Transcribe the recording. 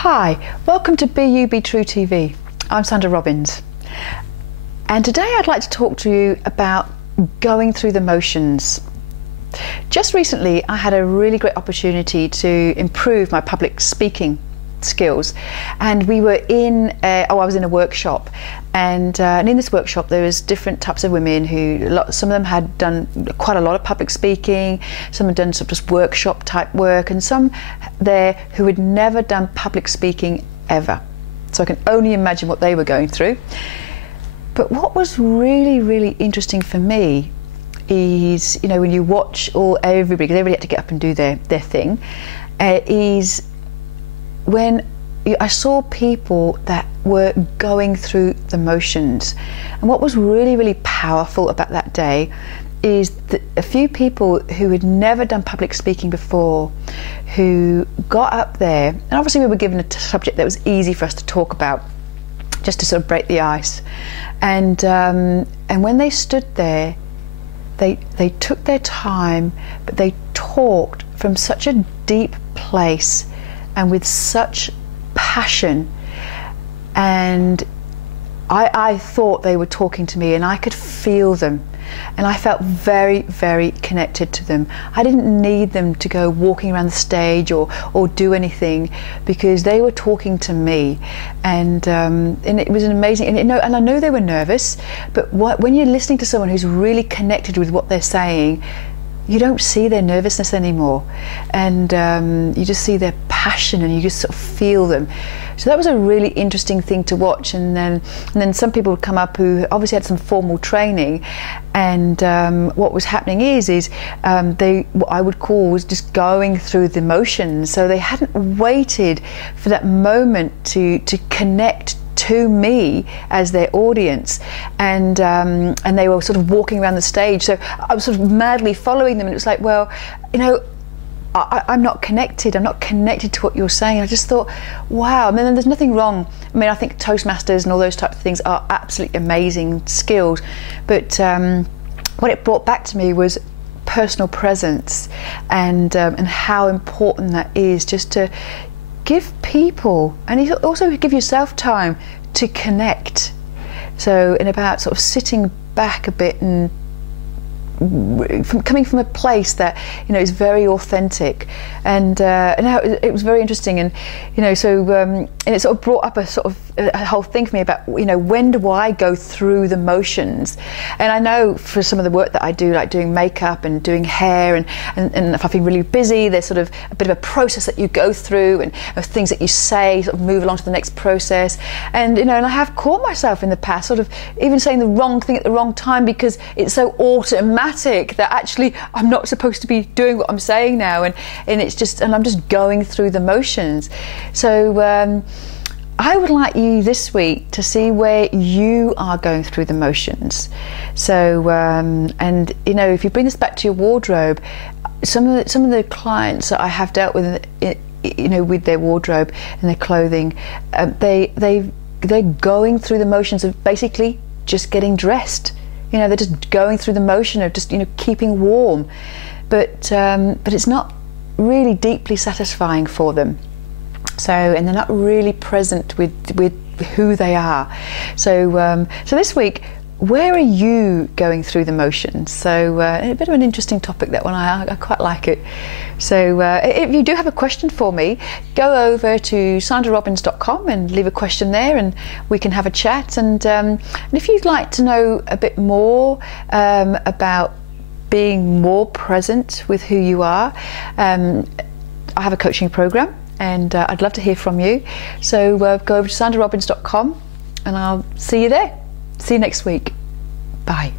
Hi, welcome to Be You, Be True TV. I'm Sandra Robbins, and today I'd like to talk to you about going through the motions. Just recently I had a really great opportunity to improve my public speaking skills, and we were in I was in a workshop, and in this workshop there was different types of women who, some of them had done quite a lot of public speaking, some had done sort of just workshop type work, and some there who had never done public speaking ever. So I can only imagine what they were going through. But what was really interesting for me is, you know, when you watch everybody, because everybody had to get up and do their thing, is when I saw people that were going through the motions. And what was really powerful about that day is that a few people who had never done public speaking before, who got up there, and obviously we were given a subject that was easy for us to talk about, just to sort of break the ice. And when they stood there, they took their time, but they talked from such a deep place and with such passion, and I thought they were talking to me, and I could feel them, and I felt very connected to them. I didn't need them to go walking around the stage or do anything, because they were talking to me, and it was an amazing, and I know they were nervous, but when you're listening to someone who's really connected with what they're saying, you don't see their nervousness anymore, and you just see their passion, and you just sort of feel them. So that was a really interesting thing to watch. And then some people would come up who obviously had some formal training, and what was happening is they, what I would call, was just going through the motions. So they hadn't waited for that moment to connect to me as their audience, and they were sort of walking around the stage, so I was sort of madly following them, and it was like, well, you know, I'm not connected to what you're saying. I just thought, wow. I mean, there's nothing wrong. I mean, I think Toastmasters and all those types of things are absolutely amazing skills, but what it brought back to me was personal presence, and how important that is, just to give people, and also give yourself time to connect. So, and about sort of sitting back a bit, and coming from a place that, you know, is very authentic, and how it was very interesting, and you know, so and it sort of brought up a sort of a whole thing for me about, you know, when do I go through the motions? And I know for some of the work that I do, like doing makeup and doing hair, and if I feel really busy, there's sort of a bit of a process that you go through, and things that you say sort of move along to the next process, and you know, and I have caught myself in the past sort of even saying the wrong thing at the wrong time, because it's so automatic that actually I'm not supposed to be doing what I'm saying now, and it's just, and I'm just going through the motions. So I would like you this week to see where you are going through the motions. So and you know, if you bring this back to your wardrobe, some of the clients that I have dealt with, you know, with their wardrobe and their clothing, they're going through the motions of basically just getting dressed. You know, they're just going through the motion of just, you know, keeping warm, but it's not really deeply satisfying for them. So, and they're not really present with who they are. So, so this week, where are you going through the motions? So, a bit of an interesting topic, that one. I quite like it. So, if you do have a question for me, go over to sandrarobbins.com and leave a question there, and we can have a chat. And if you'd like to know a bit more about being more present with who you are, I have a coaching program, and I'd love to hear from you. So go over to sandrarobbins.com, and I'll see you there. See you next week. Bye.